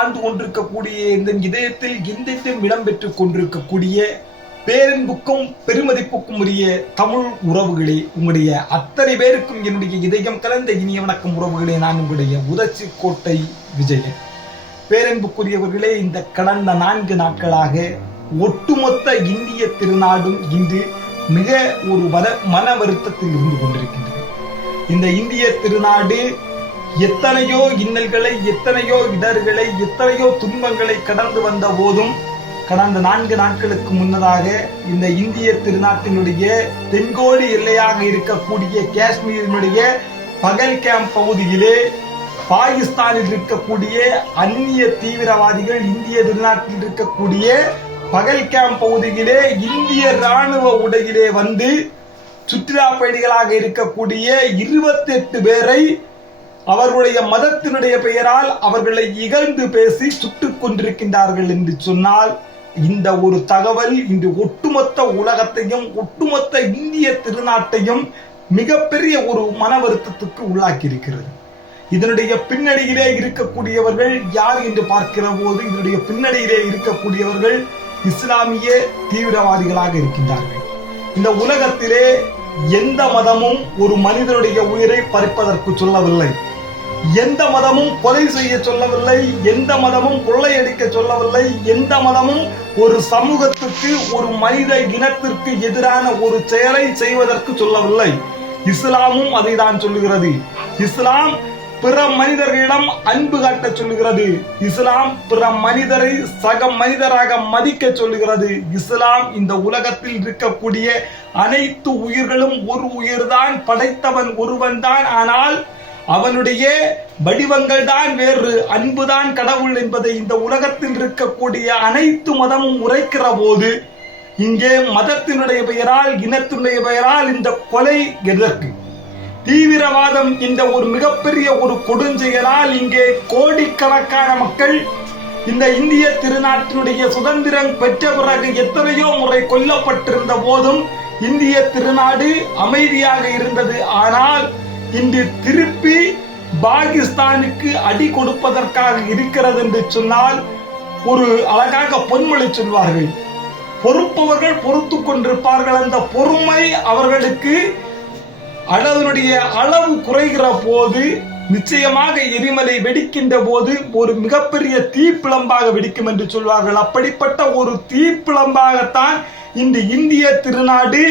வாழ்ந்து கொண்டிருக்கக்கூடிய இந்த இதயத்தில் எந்தெந்தும் இடம்பெற்றுக் கொண்டிருக்கக்கூடிய பேரன்புக்கும் பெருமதிப்புக்கும் உரிய தமிழ் உறவுகளே, உங்களுடைய அத்தனை பேருக்கும் என்னுடைய இதயம் கலந்த இனிய வணக்கம் உறவுகளே. நான் உங்களுடைய உதச்சி கோட்டை விஜயன். பேரன்புக்குரியவர்களே, இந்த கடந்த 4 நாட்களாக ஒட்டுமொத்த இந்திய திருநாடும் இன்று மிக ஒரு மன வருத்தத்தில் இருந்து கொண்டிருக்கின்றது. இந்த இந்திய திருநாடு எத்தனையோ இன்னல்களை, எத்தனையோ இடர்களை, எத்தனையோ துன்பங்களை கடந்து வந்த போதும் கடந்த 4 நாட்களுக்கு முன்னதாக இந்த இந்திய திருநாட்டினுடைய தென்கோடி எல்லையாக இருக்கக்கூடிய காஷ்மீரினுடைய பகல்காம் பகுதியிலே பாகிஸ்தானில் இருக்கக்கூடிய அந்நிய தீவிரவாதிகள் இந்திய திருநாட்டில் இருக்கக்கூடிய பகல்காம் பகுதியிலே இந்திய ராணுவ உடையிலே வந்து சுற்றுலா பயணிகளாக இருக்கக்கூடிய 28 பேரை அவர்களுடைய மதத்தினுடைய பெயரால் அவர்களை இகழ்ந்து பேசி சுட்டுக் கொண்டிருக்கின்றார்கள் என்று சொன்னால், இந்த ஒரு தகவல் இன்று ஒட்டுமொத்த உலகத்தையும் ஒட்டுமொத்த இந்திய திருநாட்டையும் மிகப்பெரிய ஒரு மன வருத்தத்துக்கு உள்ளாக்கி இருக்கிறது. இதனுடைய பின்னணியிலே இருக்கக்கூடியவர்கள் யார் என்று பார்க்கிற போது, இதனுடைய பின்னணியிலே இருக்கக்கூடியவர்கள் இஸ்லாமிய தீவிரவாதிகளாக இருக்கின்றார்கள். இந்த உலகத்திலே எந்த மதமும் ஒரு மனிதனுடைய உயிரை பறிப்பதற்கு சொல்லவில்லை, எந்த மதமும் கொலை செய்ய சொல்லவில்லை, எந்த மதமும் கொள்ளையடிக்க சொல்லவில்லை, எந்த மதமும் ஒரு சமூகத்துக்கு ஒரு மனித இனத்திற்கு எதிரான ஒரு செயலை செய்வதற்கு சொல்லவில்லை. இஸ்லாமும் அதை தான் சொல்லுகிறது. இஸ்லாம் பிற மனிதர்களிடம் அன்பு காட்ட சொல்லுகிறது. இஸ்லாம் பிற மனிதரை சக மனிதராக மதிக்க சொல்லுகிறது. இஸ்லாம் இந்த உலகத்தில் இருக்கக்கூடிய அனைத்து உயிர்களும் ஒரு உயிர்தான், படைத்தவன் ஒருவன் தான், ஆனால் அவனுடைய வடிவங்கள் தான் வேறு, அன்புதான் கடவுள் என்பதை இந்த உலகத்தில் இருக்கக்கூடிய அனைத்து மதமும் உரைக்கிற போது, இங்கே மதத்தினுடைய பெயரால், இனத்தினுடைய பெயரால் இந்த கொலை எதற்கு? தீவிரவாதம் இந்த ஒரு மிகப்பெரிய ஒரு கொடுஞ்செயலால் இங்கே கோடிக்கணக்கான மக்கள் இந்த இந்திய திருநாட்டினுடைய சுதந்திரம் பெற்ற பிறகு எத்தனையோ முறை கொல்லப்பட்டிருந்த போதும் இந்திய திருநாடு அமைதியாக இருந்தது. ஆனால் இன்று திருப்பி பாகிஸ்தானுக்கு அடி கொடுப்பதற்காக இருக்கிறது என்று சொன்னால், ஒரு அழகாக பொன்மொழி சொல்வார்கள், பொறுப்பவர்கள் பொறுத்து கொண்டிருப்பார்கள். அந்த பொறுமை அவர்களுக்கு அதனுடைய அளவு குறைகிற போது நிச்சயமாக எரிமலை வெடிக்கின்ற போது ஒரு மிகப்பெரிய தீப்பிழம்பாக வெடிக்கும் என்று சொல்வார்கள். அப்படிப்பட்ட ஒரு தீப்பிழம்பாகத்தான் இந்த இந்திய திருநாடு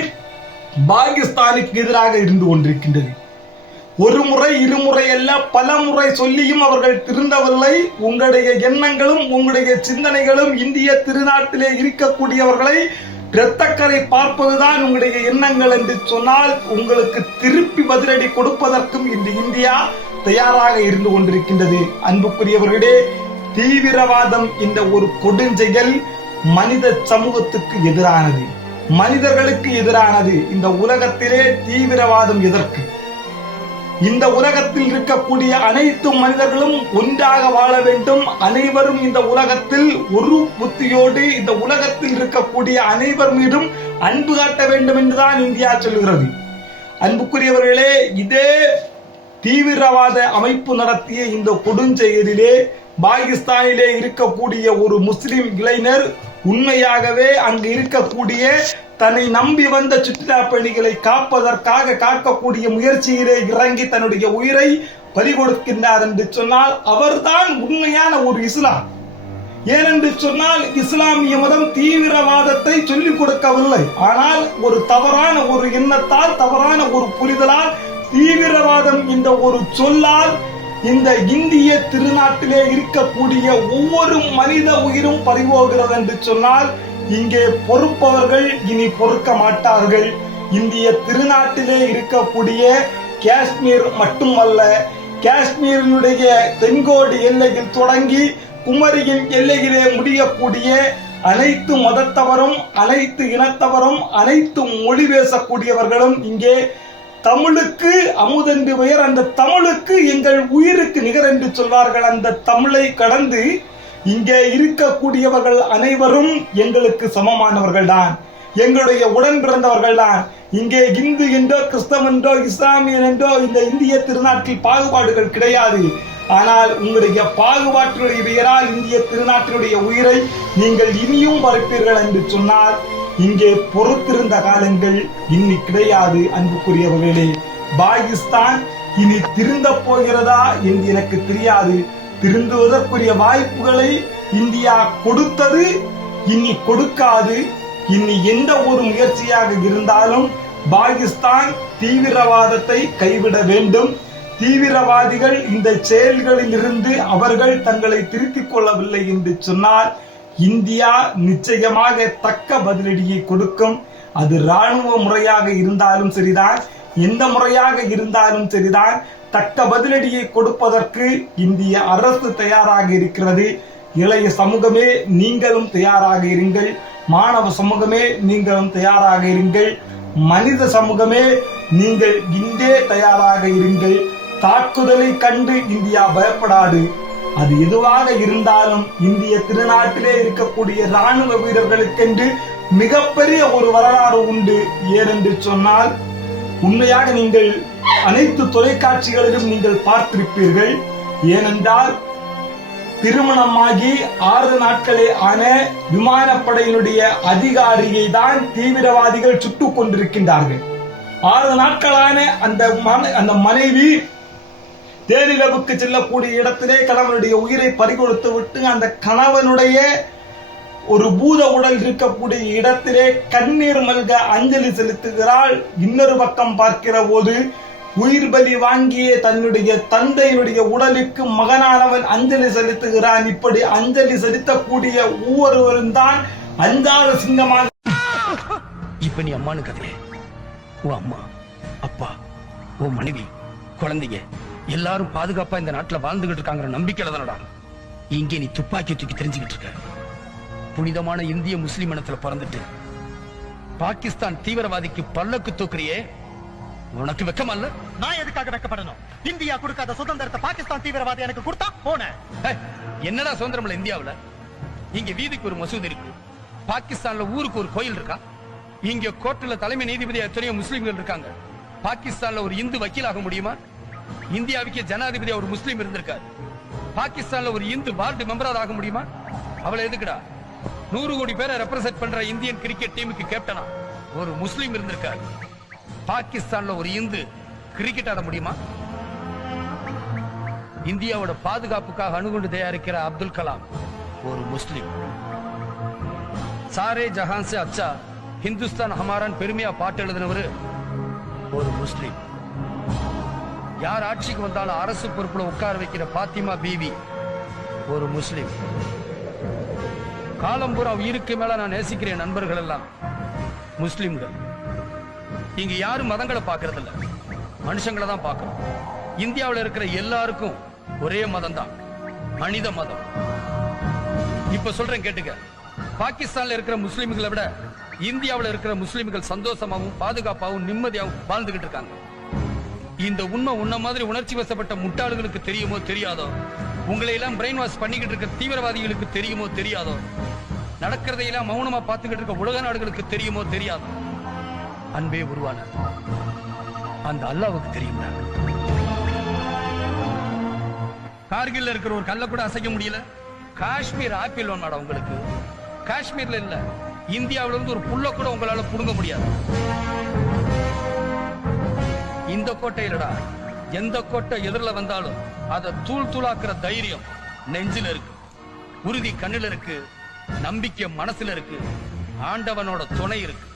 பாகிஸ்தானுக்கு எதிராக இருந்து கொண்டிருக்கின்றது. ஒரு முறை இருமுறை அல்ல, பல முறை சொல்லியும் அவர்கள் திருந்தவில்லை. உங்களுடைய எண்ணங்களும் உங்களுடைய சிந்தனைகளும் இந்திய திருநாட்டிலே இருக்கக்கூடியவர்களை இரத்தக்கரை பார்ப்பதுதான் உங்களுடைய எண்ணங்கள் என்று சொன்னால், உங்களுக்கு திருப்பி பதிலடி கொடுப்பதற்கும் இந்த இந்தியா தயாராக இருந்து கொண்டிருக்கின்றது. அன்புக்குரியவர்களே, தீவிரவாதம் இந்த ஒரு கொடுஞ்செயல் மனித சமூகத்துக்கு எதிரானது, மனிதர்களுக்கு எதிரானது. இந்த உலகத்திலே தீவிரவாதம் எதற்கு? இந்த உலகத்தில் இருக்கக்கூடிய அனைத்து மனிதர்களும் ஒன்றாக வாழ வேண்டும். அனைவரும் இந்த உலகத்தில் ஒரு புத்தியோடு இந்த உலகத்தில் இருக்கக்கூடிய அனைவர் மீதும் அன்பு காட்ட வேண்டும் என்றுதான் இந்தியா சொல்கிறது. அன்புக்குரியவர்களே, இதே தீவிரவாத அமைப்பு நடத்திய இந்த கொடுஞ்செயலிலே பாகிஸ்தானிலே இருக்கக்கூடிய ஒரு முஸ்லிம் இளைஞர் உண்மையாகவே அங்கு இருக்கக்கூடிய தன்னை நம்பி வந்த சுற்றுலா பயணிகளை காப்பதற்காக காக்கக்கூடிய முயற்சியிலே இறங்கி தன்னுடைய உயிரை பறிகொடுக்கின்றார் என்று சொன்னால், அவர்தான் உண்மையான ஒரு இஸ்லாம். ஏனென்று சொன்னால், இஸ்லாமிய மதம் தீவிரவாதத்தை சொல்லிக் கொடுக்கவில்லை, ஆனால் ஒரு தவறான ஒரு எண்ணத்தால், தவறான ஒரு புரிதலால் தீவிரவாதம் இந்த ஒரு சொல்லால் இந்த இந்திய திருநாட்டிலே இருக்கக்கூடிய ஒவ்வொரு மனித உயிரும் பறிபோகிறது என்று சொன்னால், இங்கே பொறுப்பவர்கள் இனி பொறுக்க மாட்டார்கள். இந்திய திருநாட்டிலே இருக்கக்கூடிய காஷ்மீர் மட்டுமல்ல, காஷ்மீரினுடைய தென்கோடி எல்லையில் தொடங்கி குமரியின் எல்லையிலே முடியக்கூடிய அனைத்து மதத்தவரும், அனைத்து இனத்தவரும், அனைத்து மொழி பேசக்கூடியவர்களும் இங்கே தமிழுக்கு அமுதென்று பெயர், அந்த தமிழுக்கு எங்கள் உயிருக்கு நிகர் என்று சொல்வார்கள். அந்த தமிழை கடந்து இங்கே இருக்கக்கூடியவர்கள் அனைவரும் எங்களுக்கு சமமானவர்கள் தான், எங்களுடைய உடன் பிறந்தவர்கள் தான். இங்கே இந்து என்றோ, கிறிஸ்தவன் என்றோ, இஸ்லாமியன் என்றோ இந்த இந்திய திருநாட்டில் பாகுபாடுகள் கிடையாது. ஆனால் உங்களுடைய பாகுபாட்டினுடைய பெயரால் இந்திய திருநாட்டினுடைய உயிரை நீங்கள் இனியும் பறிப்பீர்கள் என்று சொன்னால் இங்கே பொறுத்திருந்த காலங்கள் இனி கிடையாது. அன்புக்குரியவர்களே, பாகிஸ்தான் இனி திருந்த போகிறதா என்று எனக்கு தெரியாது. திருந்துவதற்குரிய வாய்ப்புகளை இந்தியா கொடுத்தது, இனி கொடுக்காது. இனி எந்த ஒரு முயற்சியாக இருந்தாலும் பாகிஸ்தான் தீவிரவாதத்தை கைவிட வேண்டும். தீவிரவாதிகள் இந்த செயல்களில் இருந்து அவர்கள் தங்களை திருத்திக் கொள்ளவில்லை என்று சொன்னால் இந்தியா நிச்சயமாக தக்க பதிலடியை கொடுக்கும். அது இராணுவ முறையாக இருந்தாலும் சரிதான், எந்த முறையாக இருந்தாலும் சரிதான், தக்க பதிலடியை கொடுப்பதற்கு இந்திய அரசு தயாராக இருக்கிறது. இளைய சமூகமே நீங்களும் தயாராக இருங்கள். மாணவ சமூகமே நீங்களும் தயாராக இருங்கள். மனித சமூகமே நீங்கள் இன்றே தயாராக இருங்கள். தாக்குதலை கண்டு இந்தியா பயப்படாது. அது எதுவாக இருந்தாலும் இந்திய திருநாட்டிலே இருக்கக்கூடிய ராணுவ வீரர்களுக்கென்று மிகப்பெரிய ஒரு வரலாறு உண்டு. ஏனென்று சொன்னால் உண்மையாக நீங்கள் அனைத்து தொலைக்காட்சிகளிலும் நீங்கள் பார்த்திருப்பீர்கள். ஏனென்றால் திருமணமாகி 6 நாட்களே ஆன விமானப்படையினுடைய அதிகாரியை தான் தீவிரவாதிகள் சுட்டுக் கொண்டிருக்கின்றார்கள். 6 நாட்களான அந்த மனைவி தேனிலவுக்கு செல்லக்கூடிய இடத்திலே கணவனுடைய உயிரை பறிகொடுத்து விட்டு அந்த கணவனுடைய ஒரு பூத உடல் இருக்கக்கூடிய இடத்திலே கண்ணீர் மல்க அஞ்சலி செலுத்துகிறாள். இன்னொரு பக்கம் பார்க்கிற போது உயிர் பலி வாங்கிய தன்னுடைய தந்தையினுடைய உடலுக்கு மகனானவன் அஞ்சலி செலுத்துகிறான். இப்படி அஞ்சலி செலுத்தக்கூடிய ஒவ்வொருவரும் தான் அஞ்சாத சிங்கமாக. இப்ப நீ அம்மானு கதையே, உன் அம்மா, அப்பா, உன் மனைவி, குழந்தைங்க எல்லாரும் பாதுகாப்பா இந்த நாட்டுல வாழ்ந்துகிட்டு இருக்காங்கிற நம்பிக்கையில தானடா இங்கே நீ துப்பாக்கி தூக்கி தெரிஞ்சுக்கிட்டு இருக்க. புனிதமான இந்திய முஸ்லிம் இனத்துல பிறந்துட்டு பாகிஸ்தான் தீவிரவாதிக்கு பல்லக்கு தூக்குறியே, உனக்கு வெக்கமா இல்ல? நான் எதுக்காக வெக்கப்படணும்? இந்தியா கொடுக்காத சுதந்திரத்தை பாகிஸ்தான் தீவிரவாதி எனக்கு கொடுத்தா போனேன். என்னடா சுதந்திரம் இல்ல இந்தியாவுல? இங்க வீதிக்கு ஒரு மசூதி இருக்கு, பாகிஸ்தான்ல ஊருக்கு ஒரு கோயில் இருக்கா? இங்க கோர்ட்ல தலைமை நீதிபதி எத்தனையோ முஸ்லிம்கள் இருக்காங்க. பாகிஸ்தான்ல ஒரு இந்து வக்கீலாக முடியுமா? இந்தியாவுக்கு ஜனாதிபதி ஒரு முஸ்லீம் இருந்திருக்காரு. பாகிஸ்தான்ல ஒரு இந்து வார்டு மெம்பராக ஆக முடியுமா? அவளை எதுக்குடா? 100 கோடி பேரை ரெப்ரசென்ட் பண்ற இந்தியன் கிரிக்கெட் டீமுக்கு கேப்டனா ஒரு முஸ்லீம் இருந்திருக்காரு. பாகிஸ்தான்ல ஒரு இந்து கிரிக்கெட் ஆட முடியுமா? இந்தியாவோட பாதுகாப்புக்காக அணுகுண்டு தயாரிக்கிற அப்துல் கலாம் ஒரு முஸ்லீம். சாரே ஜஹான் சே அச்சா ஹிந்துஸ்தான் ஹமாரான் பெருமையா பாட்டு எழுதினவரு ஒரு முஸ்லீம். யார் ஆட்சிக்கு வந்தாலும் அரசு பொறுப்புல உட்கார வைக்கிற பாத்திமா பீவி ஒரு முஸ்லிம். காலம்பூரா உயிருக்கு மேல நான் நேசிக்கிற நண்பர்கள் எல்லாம் முஸ்லிம்கள். இங்க யாரும் மதங்களை பாக்குறது இல்ல, மனுஷங்களை தான் பார்க்கணும். இந்தியாவில் இருக்கிற எல்லாருக்கும் ஒரே மதம் தான், மனித மதம். இப்ப சொல்றேன் கேட்டுக்க. பாகிஸ்தான்ல இருக்கிற முஸ்லிம்களை விட இந்தியாவில் இருக்கிற முஸ்லிம்கள் சந்தோஷமாவும் பாதுகாப்பாகவும் நிம்மதியாகவும் வாழ்ந்துகிட்டு இருக்காங்க. இந்த உண்மை உன்ன மாதிரி உணர்ச்சி வசப்பட்ட முட்டாள்களுக்கு தெரியுமோ தெரியாதோ, உங்களை எல்லாம் பிரெயின் வாஷ் பண்ணிக்கிட்டு இருக்க தீவிரவாதிகளுக்கு தெரியுமோ தெரியாதோ, நடக்கிறதையெல்லாம் மௌனமா பார்த்துக்கிட்டு இருக்க உலக நாடுகளுக்கு தெரியுமோ தெரியாதோ, அன்பே உருவான அந்த அல்லாவுக்கு தெரியும். கார்கில்ல இருக்கிற ஒரு கல்ல கூட அசைக்க முடியல. காஷ்மீர் ஆப்பிள் ஒன்னாடா உங்களுக்கு? காஷ்மீர்ல இல்ல, இந்தியாவில இருந்து ஒரு புல்ல கூட உங்களால புடுங்க முடியாது. இந்த கோட்டையிலடா எந்த கோட்டை எதிரில வந்தாலும் அதை தூள் தூளாக்குற தைரியம் நெஞ்சில இருக்கு, உறுதி கண்ணில இருக்கு, நம்பிக்கை மனசுல இருக்கு, ஆண்டவனோட துணை இருக்கு.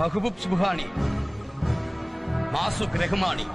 மஹபூப் சுப்ஹானி, மாசுக் ரெஹ்மானி,